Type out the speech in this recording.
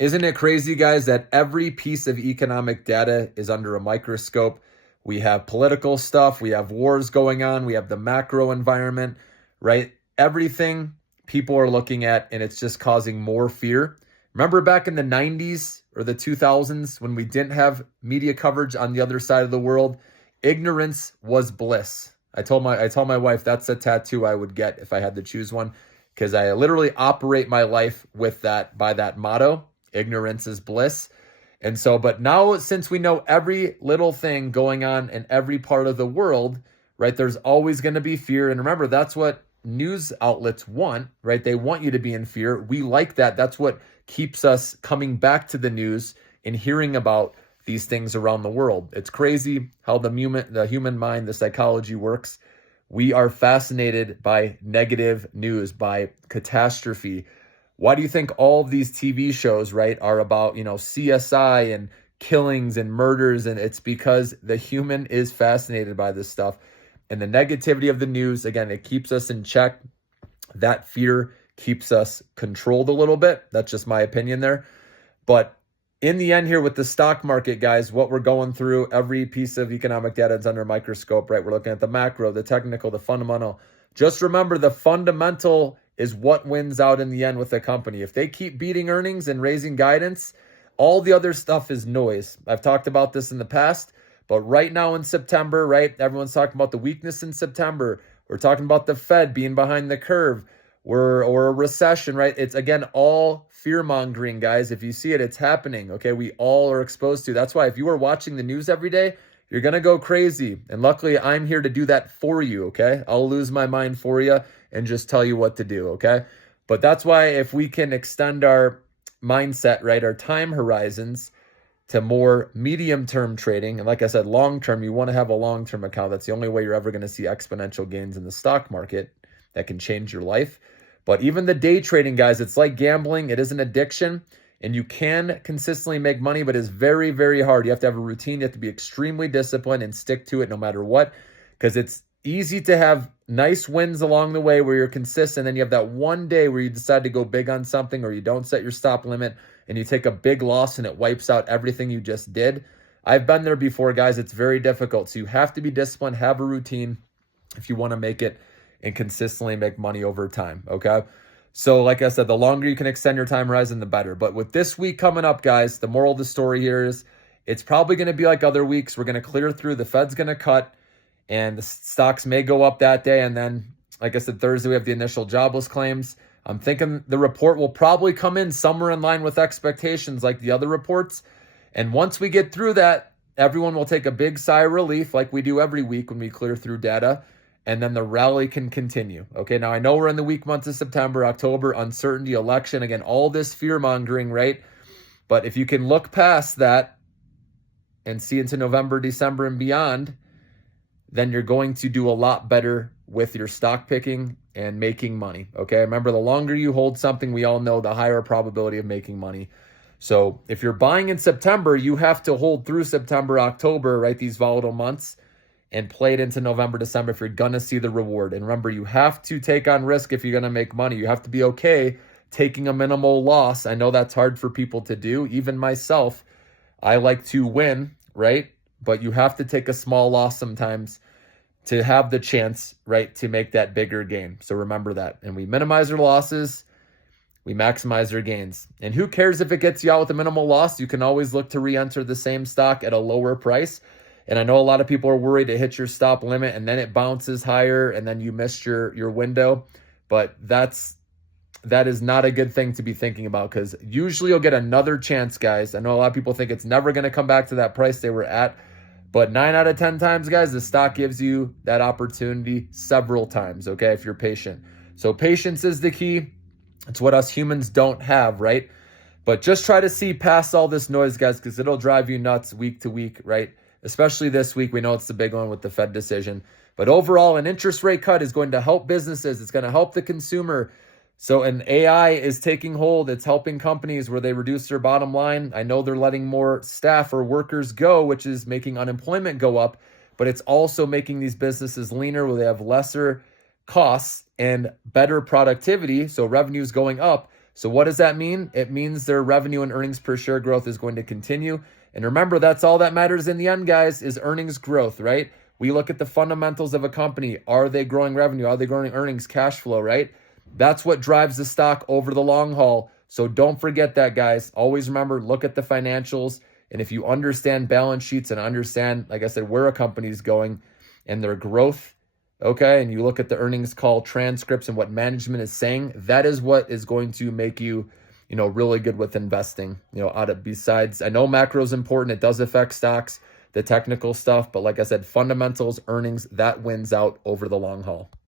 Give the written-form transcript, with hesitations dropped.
Isn't it crazy, guys, that every piece of economic data is under a microscope? We have political stuff, we have wars going on, we have the macro environment, right? Everything people are looking at, and it's just causing more fear. Remember back in the 90s or the 2000s when we didn't have media coverage on the other side of the world? Ignorance was bliss. I told my wife that's a tattoo I would get if I had to choose one, because I literally operate my life with that, by that motto. Ignorance is bliss. And so, but now since we know every little thing going on in every part of the world, right, there's always going to be fear. And remember, that's what news outlets want, right? They want you to be in fear. We like that. That's what keeps us coming back to the news and hearing about these things around the world. It's crazy how the human mind, the psychology works. We are fascinated by negative news, by catastrophe. Why do you think all of these TV shows, right, are about, CSI and killings and murders? And it's because the human is fascinated by this stuff. And the negativity of the news, again, it keeps us in check. That fear keeps us controlled a little bit. That's just my opinion there. But in the end here with the stock market, guys, what we're going through, every piece of economic data is under a microscope, right? We're looking at the macro, the technical, the fundamental. Just remember, the fundamental is what wins out in the end with the company. If they keep beating earnings and raising guidance, all the other stuff is noise. I've talked about this in the past, but right now in September, right, everyone's talking about the weakness in September. We're talking about the Fed being behind the curve, or a recession, right? It's, again, all fear-mongering, guys. If you see it, it's happening, okay? We all are exposed to. That's why if you are watching the news every day, you're going to go crazy. And luckily, I'm here to do that for you, okay? I'll lose my mind for you and just tell you what to do, okay? But that's why if we can extend our mindset, right, our time horizons to more medium-term trading, and like I said, long-term, you want to have a long-term account. That's the only way you're ever going to see exponential gains in the stock market that can change your life. But even the day trading, guys, it's like gambling. It is an addiction, and you can consistently make money, but it's very, very hard. You have to have a routine. You have to be extremely disciplined and stick to it no matter what, because it's easy to have nice wins along the way where you're consistent. Then you have that one day where you decide to go big on something, or you don't set your stop limit and you take a big loss and it wipes out everything you just did. I've been there before, guys. It's very difficult. So you have to be disciplined, have a routine if you want to make it and consistently make money over time, okay? So like I said, the longer you can extend your time horizon, the better. But with this week coming up, guys, the moral of the story here is it's probably going to be like other weeks. We're going to clear through. The Fed's going to cut, and the stocks may go up that day. And then, like I said, Thursday, we have the initial jobless claims. I'm thinking the report will probably come in somewhere in line with expectations like the other reports. And once we get through that, everyone will take a big sigh of relief like we do every week when we clear through data. And then the rally can continue. Okay, now I know we're in the weak months of September, October, uncertainty, election, again, all this fear-mongering, right? But if you can look past that and see into November, December, and beyond, then you're going to do a lot better with your stock picking and making money, okay? Remember, the longer you hold something, we all know the higher probability of making money. So if you're buying in September, you have to hold through September, October, right, these volatile months, and play it into November, December if you're going to see the reward. And remember, you have to take on risk if you're going to make money. You have to be okay taking a minimal loss. I know that's hard for people to do. Even myself, I like to win, right? But you have to take a small loss sometimes to have the chance, right, to make that bigger gain. So remember that. And we minimize our losses. We maximize our gains. And who cares if it gets you out with a minimal loss? You can always look to re-enter the same stock at a lower price. And I know a lot of people are worried to hit your stop limit and then it bounces higher and then you missed your window. But that is not a good thing to be thinking about, because usually you'll get another chance, guys. I know a lot of people think it's never going to come back to that price they were at. But 9 out of 10 times, guys, the stock gives you that opportunity several times, okay, if you're patient. So patience is the key. It's what us humans don't have, right? But just try to see past all this noise, guys, because it'll drive you nuts week to week, right? Especially this week. We know it's the big one with the Fed decision. But overall, an interest rate cut is going to help businesses. It's going to help the consumer. So an AI is taking hold. It's helping companies where they reduce their bottom line. I know they're letting more staff or workers go, which is making unemployment go up. But it's also making these businesses leaner where they have lesser costs and better productivity. So revenue's going up. So what does that mean? It means their revenue and earnings per share growth is going to continue. And remember, that's all that matters in the end, guys, is earnings growth, right? We look at the fundamentals of a company. Are they growing revenue? Are they growing earnings, cash flow, right? That's what drives the stock over the long haul. So don't forget that, guys. Always remember, look at the financials. And if you understand balance sheets and understand, like I said, where a company is going and their growth, okay, and you look at the earnings call transcripts and what management is saying, that is what is going to make you, really good with investing, besides, I know macro is important. It does affect stocks, the technical stuff, but like I said, fundamentals, earnings, that wins out over the long haul.